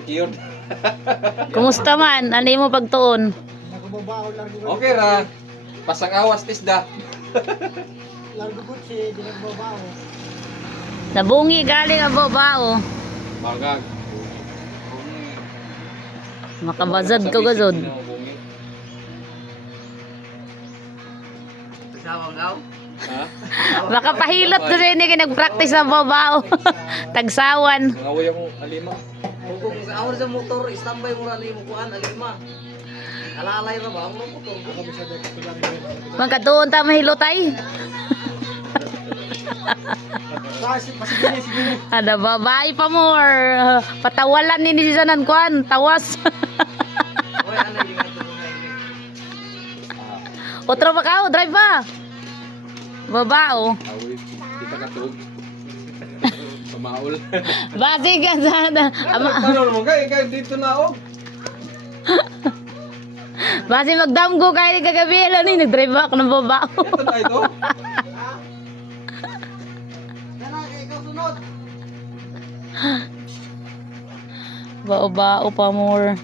Cute. Kumusta man? Ano mo pagtuon? Nagbabaho largo. Okay ra. Pasang awas tisda. Largo kutsi, di nagbabaho. Nabungi galing ang babao. Bagag. Makabazad ko gazod. Kasama ka? Ha? Baka pahilot ko rin yung nag-practice sa babao. Tagsawan. Nangawoy akong alima. Kung sa awal sa motor, standby mo rin mo kuhan, alima. Alalay na ba ang motor? Magkatuon ta mahilotay. Sige. Ada babae pa more. Patawalan ni sanan kuan, tawas. Oy, ano yung ito mo Otro pa ka, drive ba? Babao. Awoy. Kita katug. Pamaol. Base ka sa Ano mo kay dito na og. base magdamgo kay kagabi lang ni nag-drive ako ng babao. Ito na ito. Lalaki, ikaw sunod. Bao-bao pa more.